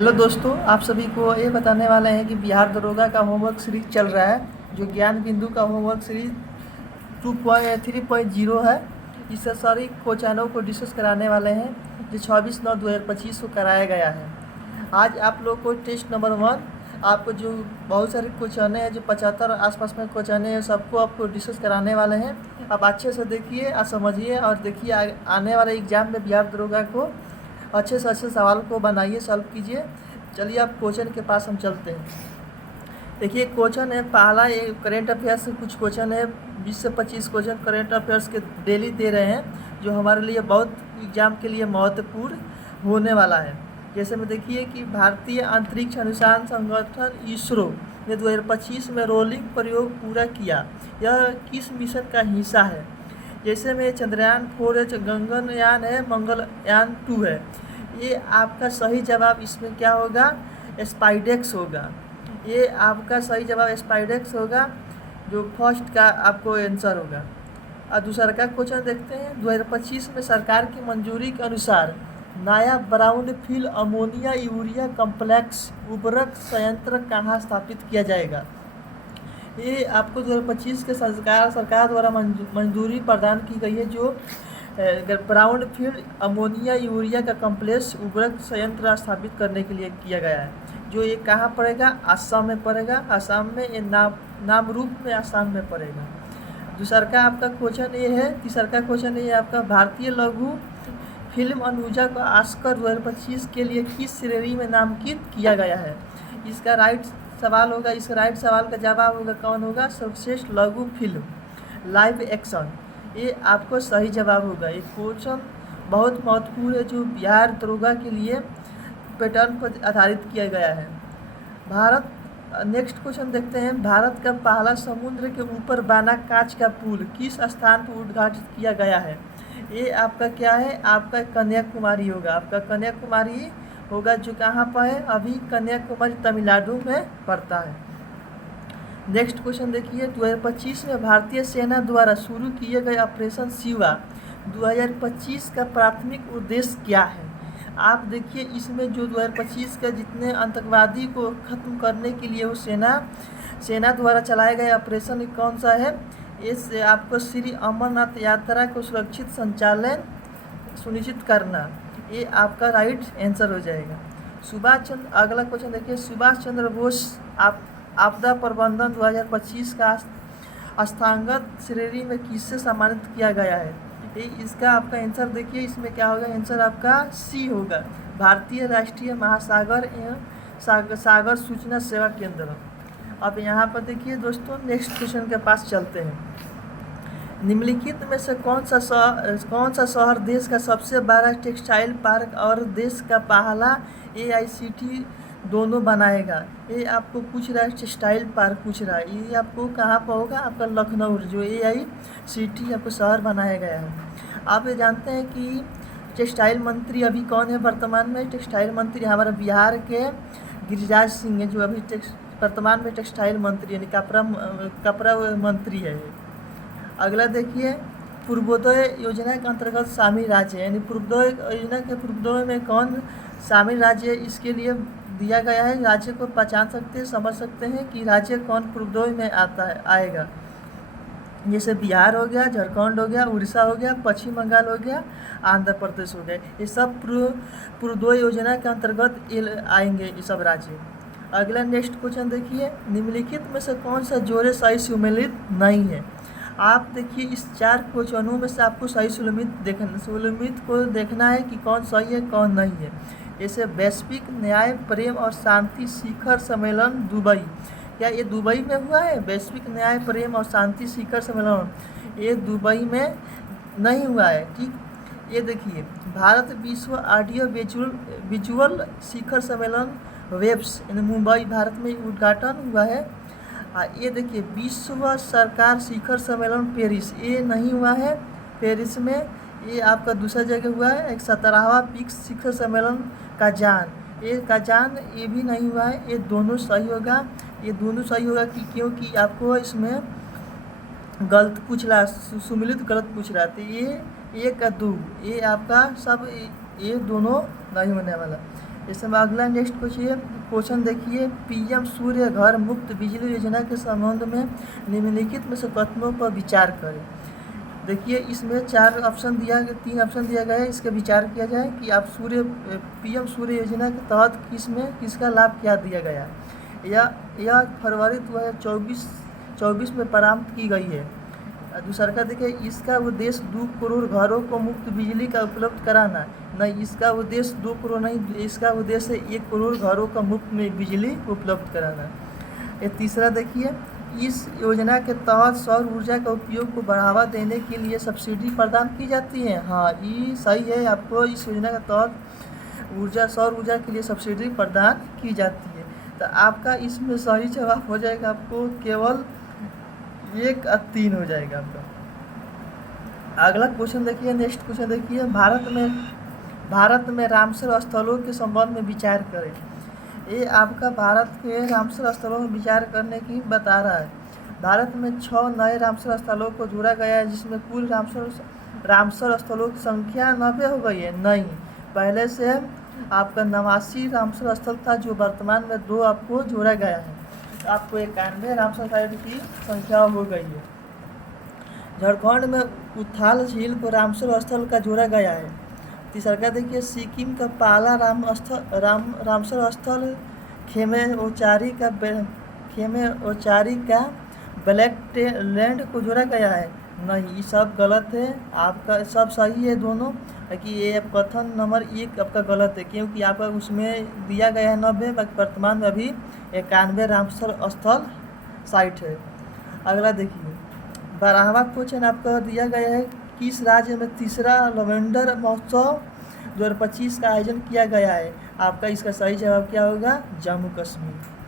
Hello दोस्तों, आप सभी को ये बताने वाले हैं कि बिहार दरोगा का होमवर्क सीरीज चल रहा है। जो ज्ञान बिंदु का होमवर्क सीरीज 3.0 है। इससे सारी क्वेश्चनों को डिस्कस कराने वाले हैं जो 26/9/2025 को कराया गया है। आज आप लोग को टेस्ट नंबर 1 आपको जो बहुत सारे क्वेश्चन हैं, जो 75 आसपास में क्वेश्चन हैं, सबको आपको डिस्कस कराने वाले हैं। आप अच्छे से देखिए और समझिए और देखिए आने वाले एग्जाम में बिहार दरोगा को अच्छे से अच्छे सवाल को बनाइए, सॉल्व कीजिए। चलिए आप क्वेश्चन के पास हम चलते हैं। देखिए क्वेश्चन है पहला, ये करेंट अफेयर्स से कुछ क्वेश्चन है। 20 से 25 क्वेश्चन करेंट अफेयर्स के डेली दे रहे हैं, जो हमारे लिए बहुत एग्जाम के लिए महत्वपूर्ण होने वाला है। जैसे में देखिए कि भारतीय अंतरिक्ष अनुसंधान संगठन इसरो ने 2025 में रोलिंग प्रयोग पूरा किया। यह किस मिशन का हिस्सा है? जैसे में चंद्रयान 4 है, गगनयान है, मंगलयान 2 है। ये आपका सही जवाब इसमें क्या होगा? स्पाइडेक्स होगा। ये आपका सही जवाब स्पाइडेक्स होगा, जो फर्स्ट का आपको आंसर होगा। और दूसरा का क्वेश्चन देखते हैं। 2025 में सरकार की मंजूरी के अनुसार नया brown field ammonia urea complex उर्वरक संयंत्र कहाँ स्थापित किया जाएगा? ये आपको 2025 के सरकार द्वारा मंजूरी प्रदान की गई है, जो ब्राउन फील्ड अमोनिया यूरिया का कम्प्लेक्स उर्वरक संयंत्र स्थापित करने के लिए किया गया है। जो ये कहाँ पड़ेगा? आसाम में पड़ेगा। आसाम में ये नामरूप में आसाम में पड़ेगा। दूसरा का आपका क्वेश्चन ये है। तीसरा का क्वेश्चन ये आपका भारतीय लघु फिल्म अनुजा को ऑस्कर 2025 के लिए किस श्रेणी में नामांकित किया गया है? इसका राइट सवाल होगा। इसका राइट सवाल का जवाब होगा कौन होगा? सर्वश्रेष्ठ लघु फिल्म लाइव एक्शन। ये आपको सही जवाब होगा। ये क्वेश्चन बहुत महत्वपूर्ण है, जो बिहार दरोगा के लिए पैटर्न पर आधारित किया गया है। भारत नेक्स्ट क्वेश्चन देखते हैं। भारत का पहला समुद्र के ऊपर बना कांच का पुल किस स्थान पर उद्घाटित किया गया है? ये आपका क्या है? आपका कन्याकुमारी होगा। आपका कन्याकुमारी होगा, जो कहाँ पर है? अभी कन्याकुमारी तमिलनाडु में पड़ता है। नेक्स्ट क्वेश्चन देखिए। 2025 में भारतीय सेना द्वारा शुरू किए गए ऑपरेशन शिवा 2025 का प्राथमिक उद्देश्य क्या है? आप देखिए इसमें जो 2025 का जितने आतंकवादी को ख़त्म करने के लिए वो सेना द्वारा चलाए गए ऑपरेशन कौन सा है? इससे आपको श्री अमरनाथ यात्रा को सुरक्षित संचालन सुनिश्चित करना। ये आपका राइट आंसर हो जाएगा। अगला क्वेश्चन देखिए। सुभाष चंद्र बोस आपदा प्रबंधन 2025 का अस्थांगत श्रेणी में किससे सम्मानित किया गया है? ये इसका आपका आंसर देखिए, इसमें क्या होगा? आंसर आपका सी होगा, भारतीय राष्ट्रीय महासागर एवं सागर सूचना सेवा केंद्र। अब यहाँ पर देखिए दोस्तों, नेक्स्ट क्वेश्चन के पास चलते हैं। निम्नलिखित में से कौन सा शहर देश का सबसे बड़ा टेक्सटाइल पार्क और देश का पहला AICTE दोनों बनाएगा? ये आपको पूछ रहा है, टेक्सटाइल पार्क पूछ रहा है। ये आपको कहाँ पर होगा? आपका लखनऊ, जो AICTE आपको शहर बनाया गया है। आप ये जानते हैं कि टेक्सटाइल मंत्री अभी कौन है वर्तमान में? टेक्सटाइल मंत्री हमारे बिहार के गिरिराज सिंह है, जो अभी वर्तमान में टेक्सटाइल मंत्री यानी कपड़ा मंत्री है। अगला देखिए, पूर्वोदय योजना के अंतर्गत शामिल राज्य यानी पूर्वोदय योजना के पूर्वोदय में कौन शामिल राज्य है? इसके लिए दिया गया है। राज्य को पहचान सकते हैं, समझ सकते हैं कि राज्य कौन पूर्वोदय में आएगा। जैसे बिहार हो गया, झारखंड हो गया, उड़ीसा हो गया, पश्चिम बंगाल हो गया, आंध्र प्रदेश हो गया। ये सब पूर्वोदय योजना के अंतर्गत आएंगे ये सब राज्य। अगला नेक्स्ट क्वेश्चन देखिए। निम्नलिखित में से कौन सा जोड़े सही सुमेलित नहीं है? आप देखिए इस 4 क्वेश्चनों में से आपको सही सुमेलित को देखना है कि कौन सही है कौन नहीं है। जैसे वैश्विक न्याय प्रेम और शांति शिखर सम्मेलन दुबई, क्या ये दुबई में हुआ है? वैश्विक न्याय प्रेम और शांति शिखर सम्मेलन ये दुबई में नहीं हुआ है। ठीक, ये देखिए भारत विश्व ऑडियो विजुअल शिखर सम्मेलन वेब्स इन मुंबई भारत में उद्घाटन हुआ है। ये देखिए विश्व सरकार शिखर सम्मेलन पेरिस, ये नहीं हुआ है पेरिस में, ये आपका दूसरा जगह हुआ है। एक 17वां पिक्स शिखर सम्मेलन काजान, ये भी नहीं हुआ है। ये दोनों सही होगा। ये दोनों सही होगा क्योंकि आपको इसमें गलत पूछ रहा, सुमिलित गलत पूछ रहा था। ये 1 का 2, ये आपका सब ये दोनों नहीं होने वाला। इसमें अगला नेक्स्ट क्वेश्चन देखिए, पीएम सूर्य घर मुफ्त बिजली योजना के संबंध में निम्नलिखित में से कथनों पर विचार करें। देखिए इसमें 3 ऑप्शन दिया गया है। इसका विचार किया जाए कि आप पीएम सूर्य योजना के तहत किसका लाभ क्या दिया गया है। यह फरवरी 2024 में प्रारंभ की गई है। दूसरा का देखिए, इसका उद्देश्य 2 करोड़ घरों को मुफ्त बिजली का उपलब्ध कराना। नहीं, इसका उद्देश्य 2 करोड़ नहीं, इसका उद्देश्य 1 करोड़ घरों का मुफ्त में बिजली उपलब्ध कराना। ये तीसरा देखिए, इस योजना के तहत सौर ऊर्जा का उपयोग को बढ़ावा देने के लिए सब्सिडी प्रदान की जाती है। हाँ, ये सही है, आपको इस योजना के तहत सौर ऊर्जा के लिए सब्सिडी प्रदान की जाती है। तो आपका इसमें सही जवाब हो जाएगा, आपको केवल 1 और 3 हो जाएगा आपका। अगला क्वेश्चन देखिए, नेक्स्ट क्वेश्चन देखिए, भारत में रामसर स्थलों के संबंध में विचार करें। ये आपका भारत के रामसर स्थलों में विचार करने की बता रहा है। भारत में 6 नए रामसर स्थलों को जोड़ा गया है, जिसमें कुल रामसर स्थलों की संख्या 90 हो गई है। नहीं, पहले से आपका 89 रामसर स्थल था, जो वर्तमान में 2 आपको जोड़ा गया है। आपको 91 रामसर साइट की संख्या हो गई है। झारखंड में उथाल झील को रामसर स्थल का जोड़ा गया है। तीसरा का देखिए, सिक्किम का पहला रामसर स्थल खेमे ओचारी का ब्लैक लैंड को जोड़ा गया है। नहीं, ये सब गलत है, आपका सब सही है दोनों, कि ये कथन नंबर 1 आपका गलत है, क्योंकि आपका उसमें दिया गया है 90, वर्तमान में अभी 91 रामसर स्थल साइट है। अगला देखिए, 12वां क्वेश्चन आपका दिया गया है, किस राज्य में 3रा लवेंडर महोत्सव 2025 का आयोजन किया गया है। आपका इसका सही जवाब क्या होगा, जम्मू कश्मीर।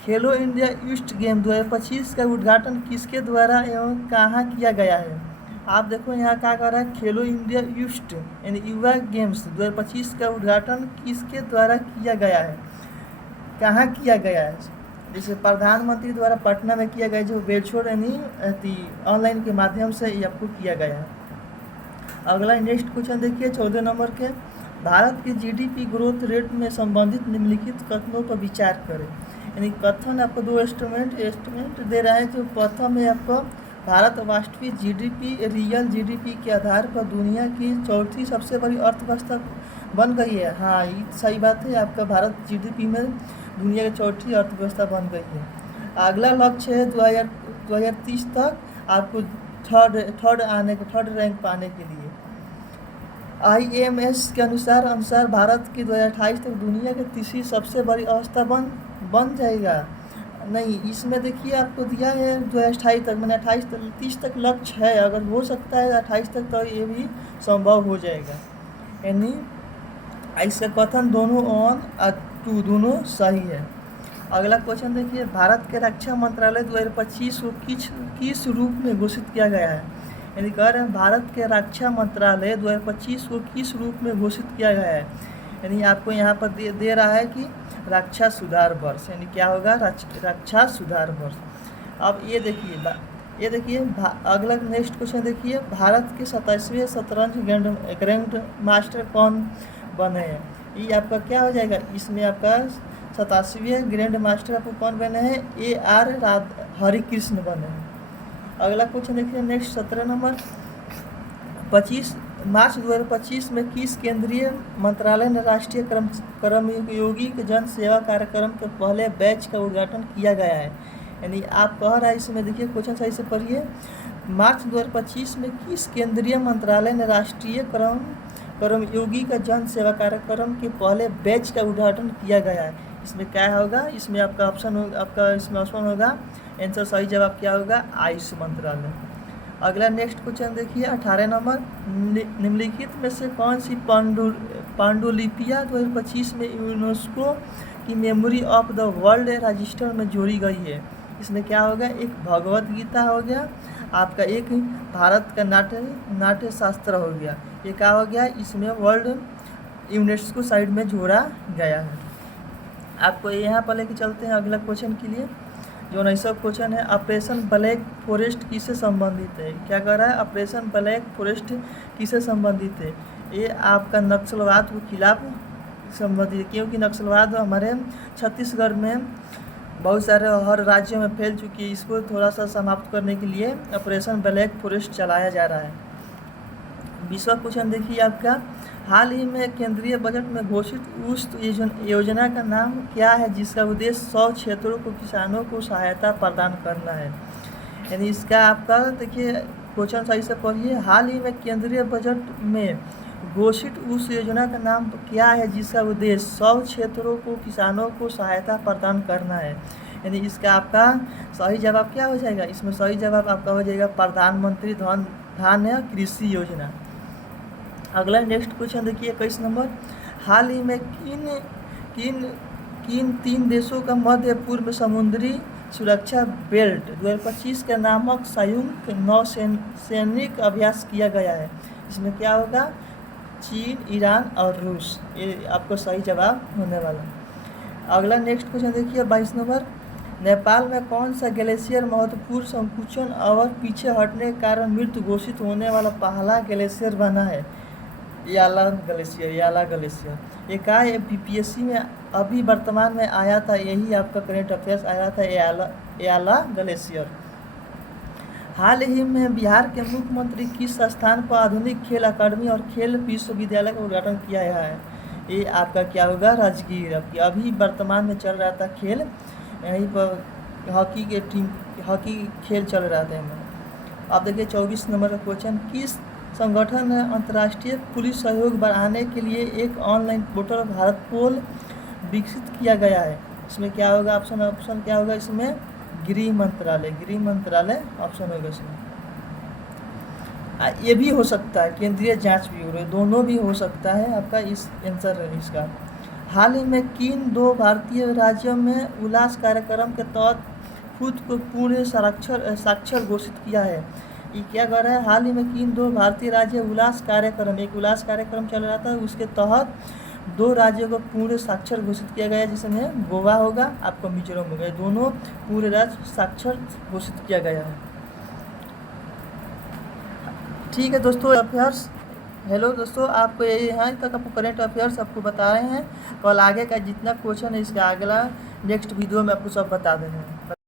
खेलो इंडिया यूथ गेम 2025 का उद्घाटन किसके द्वारा एवं कहाँ किया गया है। आप देखो यहाँ क्या कर रहा है, खेलो इंडिया यूथ यानी युवा गेम्स 2025 का उद्घाटन किसके द्वारा किया गया है, कहाँ किया गया है। जैसे प्रधानमंत्री द्वारा पटना में किया गया, जो बेलछोड़ यानी ऑनलाइन के माध्यम से ये आपको किया गया है। अगला नेक्स्ट क्वेश्चन देखिए, 14 नंबर के, भारत के जीडीपी ग्रोथ रेट में संबंधित निम्नलिखित कथनों पर विचार करें। यानी कथन आपको 2 एस्टिमेट दे रहा है। जो प्रथम है आपको, भारत वास्तविक जीडीपी रियल जीडीपी के आधार पर दुनिया की 4थी सबसे बड़ी अर्थव्यवस्था बन गई है। हाँ, ये सही बात है, आपका भारत जीडीपी में दुनिया की 4थी अर्थव्यवस्था बन गई है। अगला लक्ष्य है 2030 तक आपको थर्ड रैंक पाने के लिए। IMS के अनुसार भारत की 2028 तक दुनिया की 3री सबसे बड़ी अवस्था बन जाएगा। नहीं, इसमें देखिए आपको दिया है 2028 तक, मैंने 30 तक लक्ष्य है, अगर हो सकता है 28 तक तो ये भी संभव हो जाएगा। यानी इसका कथन दोनों 1 और 2 दोनों सही है। अगला क्वेश्चन देखिए, भारत के रक्षा मंत्रालय 2025 को किस रूप में घोषित किया गया है। यानी कह रहे हैं भारत के रक्षा मंत्रालय 2025 को किस रूप में घोषित किया गया है। यानी आपको यहाँ पर दे रहा है कि रक्षा सुधार वर्ष, यानी क्या होगा, रक्षा सुधार वर्ष। अब ये देखिए अगला नेक्स्ट क्वेश्चन देखिए, भारत के 27वें शतरंज ग्रैंड मास्टर कौन बने हैं। ये आपका क्या हो जाएगा, इसमें आपका 87वें ग्रैंड मास्टर आपको कौन बने हैं, AR हरिकृष्ण बने हैं। अगला क्वेश्चन देखिए, नेक्स्ट 17 नंबर, 25 मार्च 2025 में किस केंद्रीय मंत्रालय ने राष्ट्रीय कर्मयोगी जन सेवा कार्यक्रम के पहले बैच का उद्घाटन किया गया है। यानी आप कह रहा है, इसमें देखिए क्वेश्चन सही से पढ़िए, मार्च 2025 में किस केंद्रीय मंत्रालय ने राष्ट्रीय कर्मयोगी का जन सेवा कार्यक्रम के पहले बैच का उद्घाटन किया गया है। इसमें क्या होगा, इसमें आपका ऑप्शन होगा, आंसर सही जवाब क्या होगा, आयुष मंत्रालय। अगला नेक्स्ट क्वेश्चन देखिए, 18 नंबर, निम्नलिखित में से कौन सी पांडुलिपियाँ 2025 में यूनेस्को की memory of the world register में जोड़ी गई है। इसमें क्या होगा, एक भगवत गीता हो गया, आपका एक भारत का नाट्य शास्त्र हो गया। ये क्या हो गया, इसमें वर्ल्ड यूनेस्को साइड में जोड़ा गया है। आपको यहाँ पर लेके चलते हैं अगला क्वेश्चन के लिए, जो 19वां क्वेश्चन है, ऑपरेशन ब्लैक फॉरेस्ट किससे संबंधित है। क्या कह रहा है, ऑपरेशन ब्लैक फॉरेस्ट किससे संबंधित है। ये आपका नक्सलवाद के खिलाफ संबंधित, क्योंकि नक्सलवाद हमारे छत्तीसगढ़ में बहुत सारे हर राज्यों में फैल चुकी है। इसको थोड़ा सा समाप्त करने के लिए ऑपरेशन ब्लैक फॉरेस्ट चलाया जा रहा है। 20वां क्वेश्चन देखिए आपका, हाल ही में केंद्रीय बजट में घोषित उस योजना का नाम क्या है जिसका उद्देश्य 100 क्षेत्रों को किसानों को सहायता प्रदान करना है। यानी इसका आपका देखिए क्वेश्चन सही से पढ़िए, हाल ही में केंद्रीय बजट में घोषित उस योजना का नाम क्या है जिसका उद्देश्य 100 क्षेत्रों को किसानों को सहायता प्रदान करना है। यानी इसका आपका सही जवाब क्या हो जाएगा, इसमें सही जवाब आपका हो जाएगा प्रधानमंत्री धान्य कृषि योजना। अगला नेक्स्ट क्वेश्चन देखिए 21 नंबर, हाल ही में किन 3 देशों का मध्य पूर्व समुद्री सुरक्षा बेल्ट 2025 के नामक संयुक्त नौसैनिक अभ्यास किया गया है। इसमें क्या होगा, चीन, ईरान और रूस, ये आपको सही जवाब होने वाला है। अगला नेक्स्ट क्वेश्चन देखिए 22 नंबर, नेपाल में कौन सा ग्लेशियर महत्वपूर्ण संकुचन और पीछे हटने के कारण मृत्यु घोषित होने वाला पहला ग्लेशियर बना है। याला ग्लेशियर ये का बीपीएससी में अभी वर्तमान में आया था, यही आपका करेंट अफेयर्स आया था, याला ग्लेशियर। हाल ही में बिहार के मुख्यमंत्री किस स्थान पर आधुनिक खेल अकादमी और खेल विश्वविद्यालय का उद्घाटन किया गया है। ये आपका क्या होगा, राजगीर। अभी वर्तमान में चल रहा था खेल, यहीं पर हॉकी खेल चल रहा था। आप देखिए 24 नंबर का क्वेश्चन, किस संगठन ने अंतर्राष्ट्रीय पुलिस सहयोग बढ़ाने के लिए एक ऑनलाइन पोर्टल भारत पोल विकसित किया गया है। इसमें क्या होगा, ऑप्शन क्या होगा, इसमें गृह मंत्रालय ऑप्शन होगा इसमें। ये भी हो सकता है केंद्रीय जांच ब्यूरो, दोनों भी हो सकता है आपका इस आंसर है इसका। हाल ही में किन 2 भारतीय राज्यों में उल्लास कार्यक्रम के तहत खुद को पूर्ण साक्षर घोषित किया है। ये क्या कर रहा है, हाल ही में किन 2 भारतीय राज्य उल्लास कार्यक्रम चल रहा था, उसके तहत 2 राज्यों को पूर्ण साक्षर घोषित किया गया, जिसमें गोवा होगा, आपको मिजोरम होगा, दोनों पूरे राज्य साक्षर घोषित किया गया है। ठीक है दोस्तों, अफेयर्स हेलो दोस्तों, आपको यहाँ तक आपको करेंट अफेयर्स आपको बता रहे हैं। कल आगे का जितना क्वेश्चन है इसका अगला नेक्स्ट वीडियो में आपको सब बता देंगे।